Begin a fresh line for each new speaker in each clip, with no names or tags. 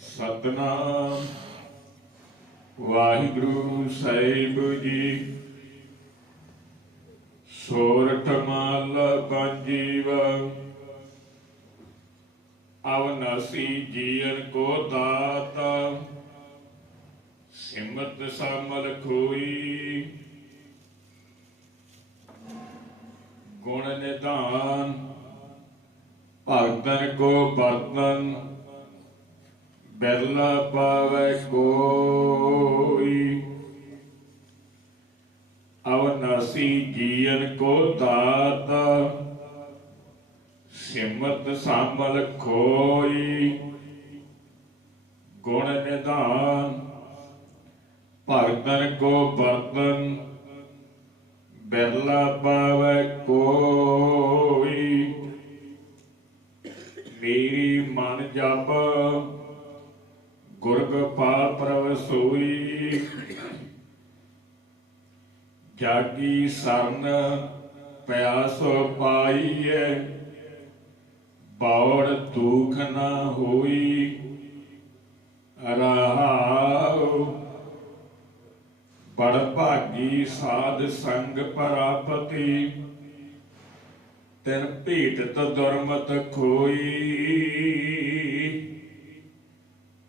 ਸਤਨਾਮ। ਵਾਹਿਗੁਰੂ ਸਾਹਿਬ ਜੀ। ਸੋਰਠ ਮਾਲ ਪੰਜੀਵ। ਅਵਨਸੀ ਜੀਵਨ ਕੋ ਦਾਤਾ। ਸਿਮਤ ਸਮਲ ਖੋਈ। ਗੁਣ ਭਗਤਨ ਕੋ ਬਰਤਨ ਬਿਰਲਾ ਪਾਵੇ ਕੋਈ। ਅਵਨਾਸੀ ਜੀਵਨ ਕੋ ਦਾਤਾ ਸਿਮਤ ਸਾਮਲ ਖੋਈ। ਗੁਣ ਨਿਧਾਨ, ਭਗਤਨ ਕੋ ਬਰਤਨ ਬਿਰਲਾ ਪਾਵੇ ਕੋਈ। ਮੇਰੀ ਮਨ ਜਪ ਗੁਰਗੋਪਾਲ ਪ੍ਰਭ ਸੋਈ। ਜਾਗੀ ਸਰਨ, ਪਿਆਸ ਪਾਈਐ। ਬੌੜ ਦੁਖ ਨਾ ਹੋਈ। ਰਹਾਉ ਬੜ ਭਾਗੀ ਸਾਧ ਸੰਗ ਪ੍ਰਾਪਤੀ। ਤਿਨ ਭੇਟਤ ਦੁਰਮਤ ਖੋਈ।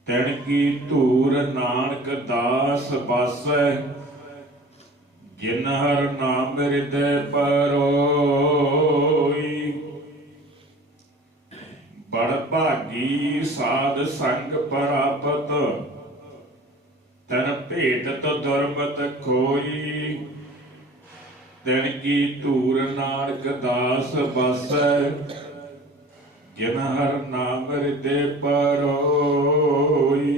ਤਿਨ ਕੀ ਧੂਰ ਨਾਨਕ ਦਾਸ ਬਸੈ ਜਿਨ ਹਰ ਨਾਮ ਹਿਰਦੈ ਪਰੋਈ। ਬੜ ਭਾਗੀ ਸਾਧ ਸੰਗ ਪ੍ਰਾਪਤ। ਤਨ ਭੇਟਤ ਦੁਰਮਤ ਖੋਈ। ਤਿਨ ਕੀ ਧੂਰ ਨਾਨਕ ਦਾਸ ਬਸੈ, ਜਿਨ ਹਰ ਨਾਮ ਹਿਰਦੇ ਪਰੋਈ।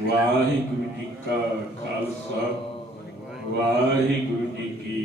ਵਾਹਿਗੁਰੂ ਜੀ ਕਾ ਖਾਲਸਾ, ਵਾਹਿਗੁਰੂ ਜੀ ਕੀ